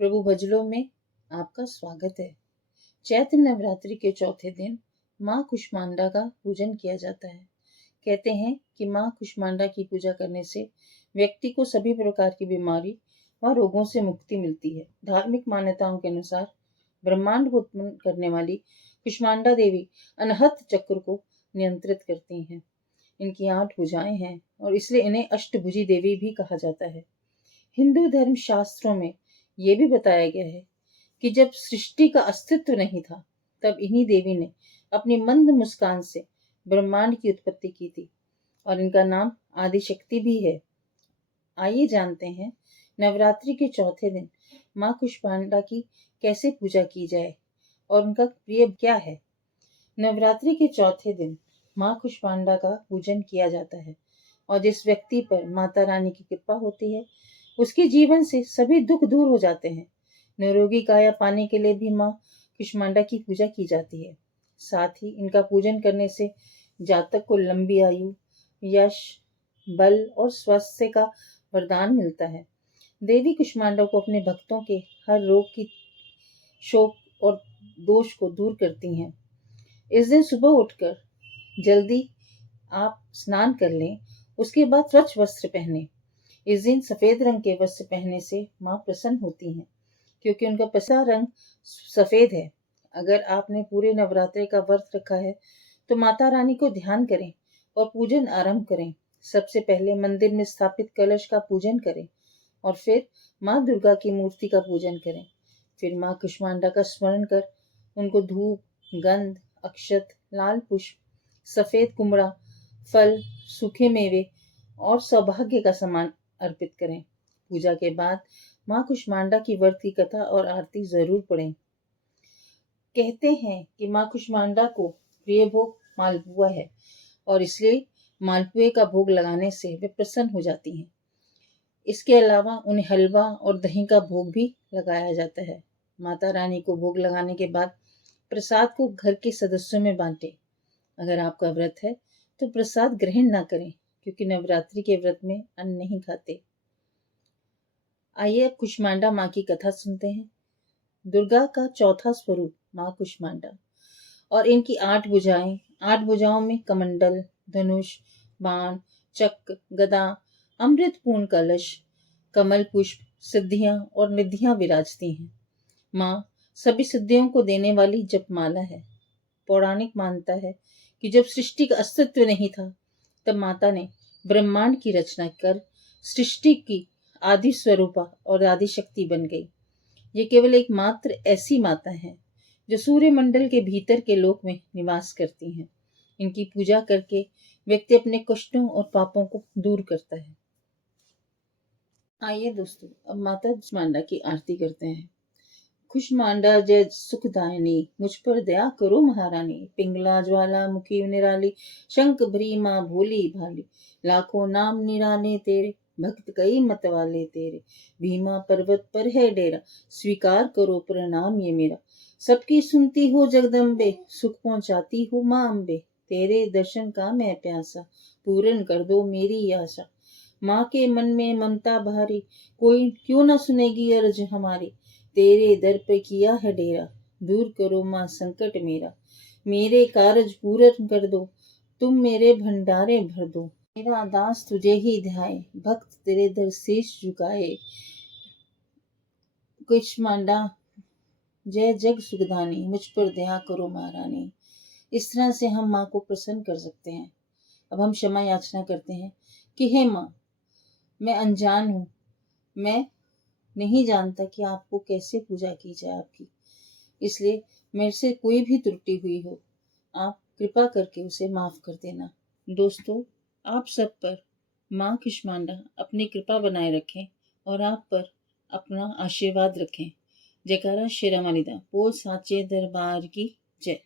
प्रभु भजलों में आपका स्वागत है। चैत्र नवरात्रि के चौथे दिन माँ कुष्मांडा का पूजन किया जाता है। कहते हैं कि माँ कुष्मांडा की पूजा करने से व्यक्ति को सभी प्रकार की बीमारी व रोगों से मुक्ति मिलती है। धार्मिक मान्यताओं के अनुसार ब्रह्मांड को उत्पन्न करने वाली कुष्मांडा देवी अनहत चक्र को नियंत्रित करती हैं। इनकी 8 भुजाएं हैं और इसलिए इन्हें अष्टभुजी देवी भी कहा जाता है। हिंदू धर्म शास्त्रों में ये भी बताया गया है कि जब सृष्टि का अस्तित्व नहीं था तब इन्हीं देवी ने अपनी मंद मुस्कान से ब्रह्मांड की उत्पत्ति की थी और इनका नाम आदिशक्ति भी है। आइए जानते हैं नवरात्रि के चौथे दिन माँ कुष्मांडा की कैसे पूजा की जाए और उनका प्रिय क्या है। नवरात्रि के चौथे दिन माँ कुष्मांडा का पूजन किया जाता है और जिस व्यक्ति पर माता रानी की कृपा होती है उसके जीवन से सभी दुख दूर हो जाते हैं। निरोगी काया पाने के लिए भी माँ कुष्मांडा की पूजा की जाती है। साथ ही इनका पूजन करने से जातक को लंबी आयु, यश, बल और स्वास्थ्य का वरदान मिलता है। देवी कुष्मांडा को अपने भक्तों के हर रोग की शोक और दोष को दूर करती हैं। इस दिन सुबह उठकर जल्दी आप स्नान कर लें, उसके बाद स्वच्छ वस्त्र पहने। इस दिन सफेद रंग के वस्त्र पहनने से माँ प्रसन्न होती हैं क्योंकि उनका पसंदीदा रंग सफेद है। अगर आपने पूरे नवरात्रे का व्रत रखा है तो माता रानी को ध्यान करें और पूजन आरंभ करें। सबसे पहले मंदिर में स्थापित कलश का पूजन करें और फिर माँ दुर्गा की मूर्ति का पूजन करें। फिर माँ कुष्मांडा का स्मरण कर उनको धूप, गंध, अक्षत, लाल पुष्प, सफेद कुमड़ा, फल, सूखे मेवे और सौभाग्य का सामान अर्पित करें। पूजा के बाद माँ कुष्मांडा की व्रत की कथा और आरती जरूर पढ़ें। कहते हैं कि माँ कुष्मांडा को प्रिय भोग मालपुआ है और इसलिए मालपुए का भोग लगाने से वे प्रसन्न हो जाती हैं। इसके अलावा उन्हें हलवा और दही का भोग भी लगाया जाता है। माता रानी को भोग लगाने के बाद प्रसाद को घर के सदस्यों में बांटें। अगर आपका व्रत है तो प्रसाद ग्रहण ना करें क्योंकि नवरात्रि के व्रत में अन्न नहीं खाते। आइए अब कुष्मांडा माँ की कथा सुनते हैं। दुर्गा का चौथा स्वरूप माँ कुष्मांडा और इनकी 8 भुजाएं। 8 भुजाओं में कमंडल, धनुष, बाण, चक्र, गदा, अमृतपूर्ण कलश, कमल पुष्प, सिद्धियां और निधियां विराजती हैं। माँ सभी सिद्धियों को देने वाली जपमाला है। पौराणिक मानता है कि जब सृष्टि का अस्तित्व नहीं था तब माता ने ब्रह्मांड की रचना कर सृष्टि की आदि स्वरूपा और आदि शक्ति बन गई। ये केवल एक मात्र ऐसी माता है जो सूर्य मंडल के भीतर के लोक में निवास करती हैं। इनकी पूजा करके व्यक्ति अपने कष्टों और पापों को दूर करता है। आइए दोस्तों अब माता कुष्मांडा की आरती करते हैं। कुष्मांडा जय सुखदायिनी, मुझ पर दया करो महारानी। पिंगला ज्वाला मुखी निराली, शंख भरी माँ भोली भाली। लाखों नाम निराले तेरे, भक्त कई मत वाले तेरे। भीमा पर्वत पर है डेरा, स्वीकार करो प्रणाम ये मेरा। सबकी सुनती हो जगदम्बे, सुख पहुँचाती हो माँ अम्बे। तेरे दर्शन का मैं प्यासा, पूर्ण कर दो मेरी आशा। माँ के मन में ममता भारी, कोई क्यों न सुनेगी अर्ज हमारी। तेरे दर पे किया है डेरा, दूर करो माँ संकट मेरा। मेरे कारज पूर्ण कर दो, तुम मेरे भंडारे भर दो। मेरा दास तुझे ही ध्याए, भक्त तेरे दर शीश झुकाए। कुष्मांडा जय जग सुखदानी, मुझ पर दया करो महारानी। इस तरह से हम माँ को प्रसन्न कर सकते हैं। अब हम क्षमा याचना करते हैं कि हे माँ, मैं अनजान हूँ, मैं नहीं जानता कि आपको कैसे पूजा की जाए आपकी, इसलिए मेरे से कोई भी त्रुटि हुई हो आप कृपा करके उसे माफ कर देना। दोस्तों, आप सब पर माँ कुष्मांडा अपनी कृपा बनाए रखें और आप पर अपना आशीर्वाद रखें। जयकारा शेरा मालिदा, बोल साचे दरबार की जय।